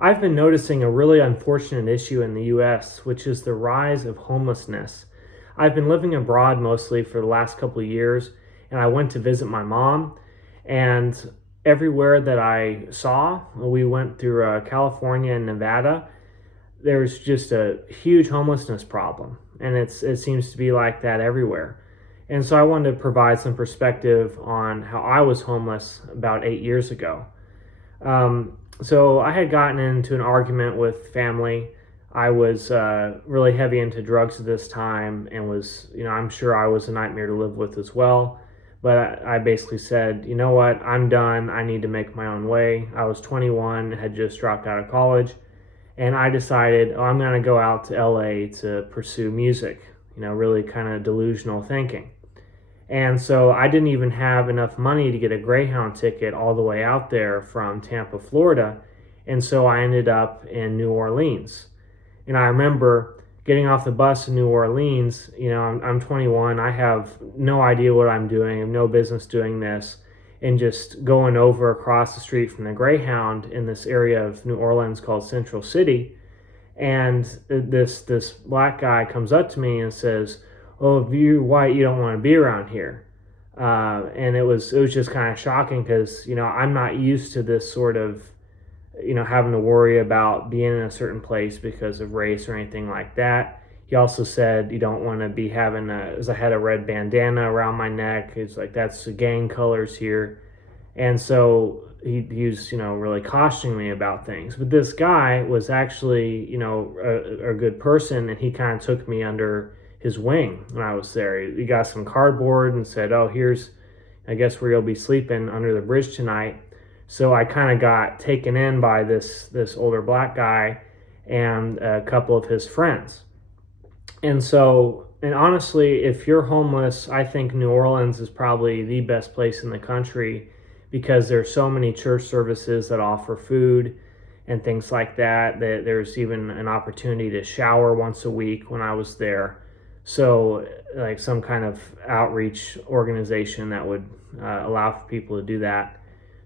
I've been noticing a really unfortunate issue in the US, which is the rise of homelessness. I've been living abroad mostly for the last couple of years, and I went to visit my mom. And everywhere that I saw, we went through California and Nevada, there's just a huge homelessness problem. And it seems to be like that everywhere. And so I wanted to provide some perspective on how I was homeless about 8 years ago. So I had gotten into an argument with family. I was really heavy into drugs at this time and was, I'm sure I was a nightmare to live with as well. But I basically said, you know what, I'm done. I need to make my own way. I was 21, had just dropped out of college, and I decided, oh, I'm going to go out to LA to pursue music, really kind of delusional thinking. And so I didn't even have enough money to get a Greyhound ticket all the way out there from Tampa, Florida. And so I ended up in New Orleans. And I remember getting off the bus in New Orleans. I'm 21. I have no idea what I'm doing. I have no business doing this. And just going over across the street from the Greyhound in this area of New Orleans called Central City. And this black guy comes up to me and says, "Oh, if you're white, you don't want to be around here." And it was just kind of shocking because I'm not used to this sort of having to worry about being in a certain place because of race or anything like that. He also said you don't want to be having as I had a red bandana around my neck. It's like that's the gang colors here, and so he was really cautioning me about things. But this guy was actually a good person, and he kind of took me under his wing when I was there. He got some cardboard and said, "Oh, here's, I guess, where you'll be sleeping under the bridge tonight." So I kind of got taken in by this older black guy and a couple of his friends. And honestly, if you're homeless, I think New Orleans is probably the best place in the country because there's so many church services that offer food and things like that. There's even an opportunity to shower once a week when I was there. So, like some kind of outreach organization that would allow for people to do that.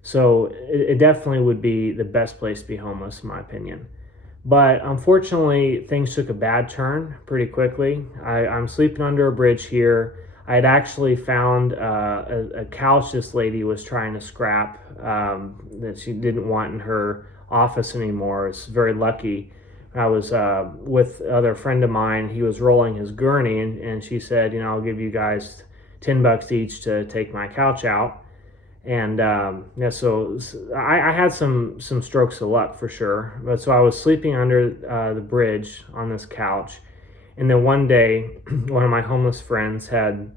So, it definitely would be the best place to be homeless, in my opinion. But unfortunately, things took a bad turn pretty quickly. I'm sleeping under a bridge here. I had actually found a couch this lady was trying to scrap that she didn't want in her office anymore. It's very lucky. I was with another friend of mine. He was rolling his gurney, and she said, I'll give you guys $10 each to take my couch out. And so I had some strokes of luck for sure. But so I was sleeping under the bridge on this couch, and then one day, one of my homeless friends had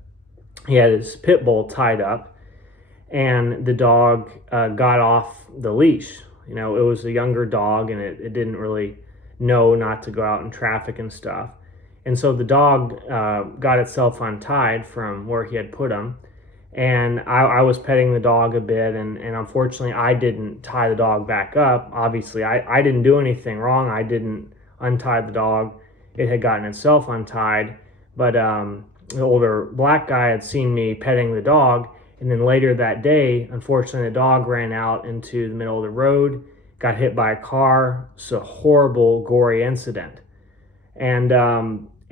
his pit bull tied up, and the dog got off the leash. It was a younger dog, and it didn't really know not to go out in traffic and stuff. And so the dog got itself untied from where he had put him. And I was petting the dog a bit, and unfortunately I didn't tie the dog back up. Obviously, I didn't do anything wrong. I didn't untie the dog. It had gotten itself untied. But the older black guy had seen me petting the dog, and then later that day, unfortunately, the dog ran out into the middle of the road, got hit by a car. It's a horrible, gory incident. And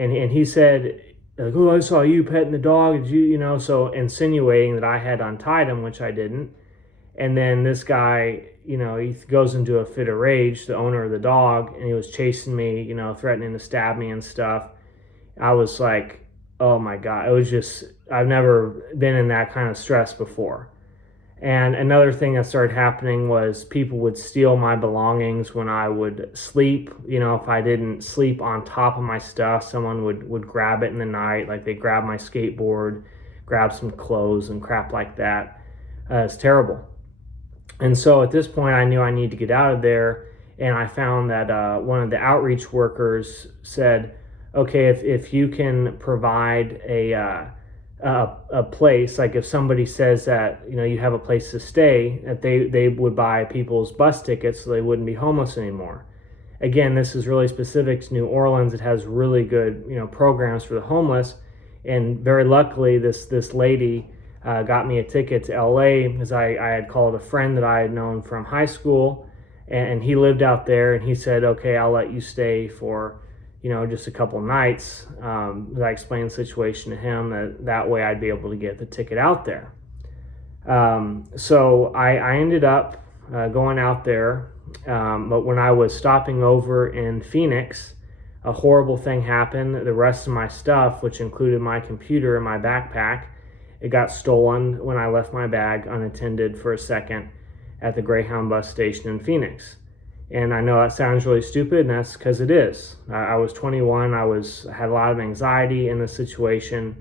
he said, like, "Oh, I saw you petting the dog. Did you, so insinuating that I had untied him, which I didn't." And then this guy, he goes into a fit of rage, the owner of the dog, and he was chasing me, threatening to stab me and stuff. I was like, oh my God, I've never been in that kind of stress before. And another thing that started happening was people would steal my belongings when I would sleep. If I didn't sleep on top of my stuff, someone would grab it in the night. Like they grab my skateboard, grab some clothes and crap like that. It's terrible. And so at this point, I knew I needed to get out of there. And I found that one of the outreach workers said, okay, if you can provide a place, like if somebody says that you have a place to stay, that they would buy people's bus tickets so they wouldn't be homeless anymore. Again, this is really specific to New Orleans. It has really good programs for the homeless, and very luckily this lady got me a ticket to LA because I had called a friend that I had known from high school, and he lived out there, and he said, okay, I'll let you stay for, just a couple nights. I explained the situation to him that way I'd be able to get the ticket out there. So I ended up going out there, but when I was stopping over in Phoenix, a horrible thing happened. The rest of my stuff, which included my computer and my backpack, it got stolen when I left my bag unattended for a second at the Greyhound bus station in Phoenix. And I know that sounds really stupid, and that's because it is. I was 21. I had a lot of anxiety in the situation,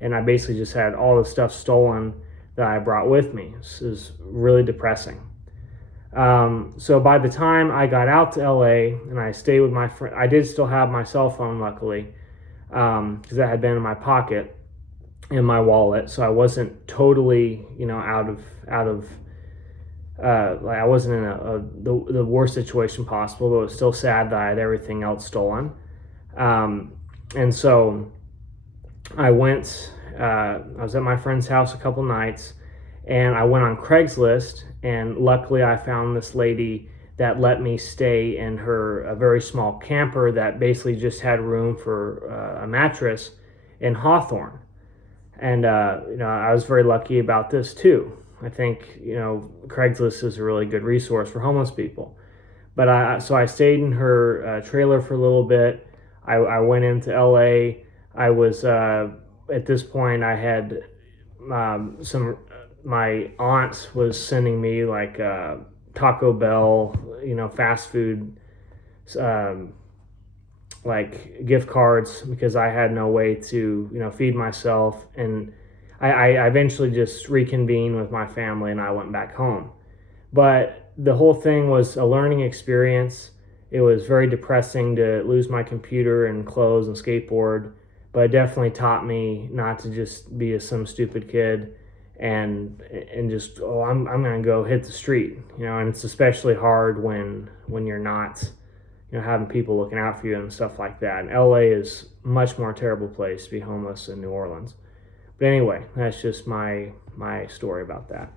and I basically just had all the stuff stolen that I brought with me. This is really depressing. So by the time I got out to LA and I stayed with my friend, I did still have my cell phone, luckily, because that had been in my pocket in my wallet. So I wasn't totally, out of like I wasn't in the worst situation possible, but it was still sad that I had everything else stolen. And so I went, I was at my friend's house a couple nights, and I went on Craigslist, and luckily I found this lady that let me stay in a very small camper that basically just had room for a mattress in Hawthorne. And, I was very lucky about this too. I think, Craigslist is a really good resource for homeless people. But so I stayed in her trailer for a little bit. I went into LA. I was, at this point, I had my aunt was sending me like Taco Bell, fast food, like gift cards, because I had no way to, feed myself. And I eventually just reconvened with my family and I went back home. But the whole thing was a learning experience. It was very depressing to lose my computer and clothes and skateboard, but it definitely taught me not to just be some stupid kid and just, I'm gonna go hit the street, and it's especially hard when you're not, having people looking out for you and stuff like that. And LA is a much more terrible place to be homeless than New Orleans. But anyway, that's just my story about that.